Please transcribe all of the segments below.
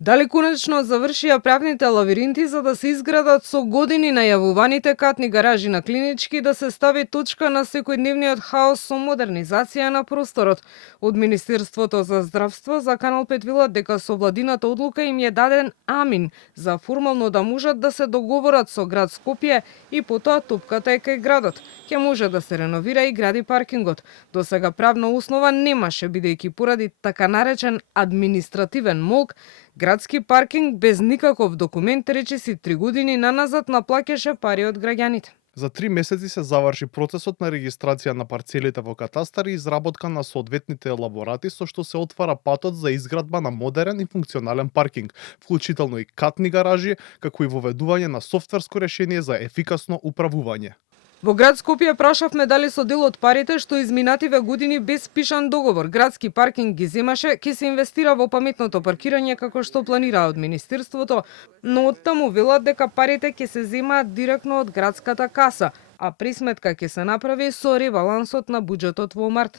Дали конечно завршија правните лавиринти за да се изградат со години најавуваните катни гаражи на Клинички, да се стави точка на секојдневниот хаос со модернизација на просторот? Од Министерството за здравство за Канал 5 велат дека со владината одлука им е даден амин за формално да можат да се договорат со град Скопје и потоа топката е кај градот. Ќе може да се реновира и гради паркингот. До сега правна основа немаше, бидејќи поради така наречен административен молк, градски паркинг без никаков документ речиси 3 години наназад наплаќаше пари од граѓаните. За 3 месеци се заврши процесот на регистрација на парцелите во катастар и изработка на соодветните елаборати, со што се отвара патот за изградба на модерен и функционален паркинг, вклучително и катни гаражи, како и воведување на софтверско решение за ефикасно управување. Во град Скопје прашавме дали со дел од парите што изминативе години без пишан договор градски паркинг ги земаше, ќе се инвестира во паметното паркирање како што планира од Министерството, но оттаму велат дека парите ќе се земаат директно од градската каса, а присметка ќе се направи со ребалансот на буџетот во март.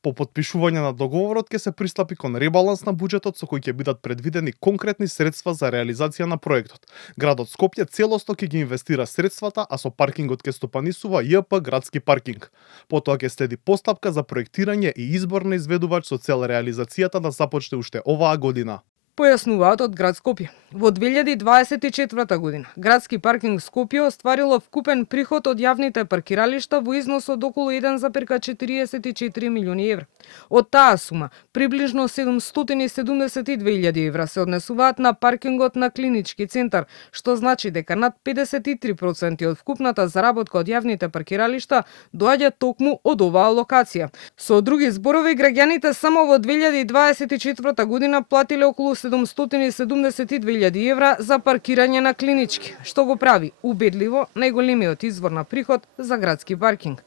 По потпишување на договорот ќе се пристапи кон ребаланс на буџетот со кој ќе бидат предвидени конкретни средства за реализација на проектот. Градот Скопје целосно ќе ги инвестира средствата, а со паркингот ќе стопанисува ЈП градски паркинг. Потоа ќе следи постапка за проектирање и избор на изведувач со цел реализацијата да започне уште оваа година. Појаснуваат од град Скопје. Во 2024 година градски паркинг Скопје остварило вкупен приход од јавните паркиралишта во износ од околу 1,44 милиони евра. Од таа сума, приближно 772.000 евра се однесуваат на паркингот на Клинички центар, што значи дека над 53% од вкупната заработка од јавните паркиралишта доаѓа токму од оваа локација. Со други зборови, граѓаните само во 2024 година платиле околу 772.000 евра за паркирање на Клинички, што го прави убедливо најголемиот извор на приход за градски паркинг.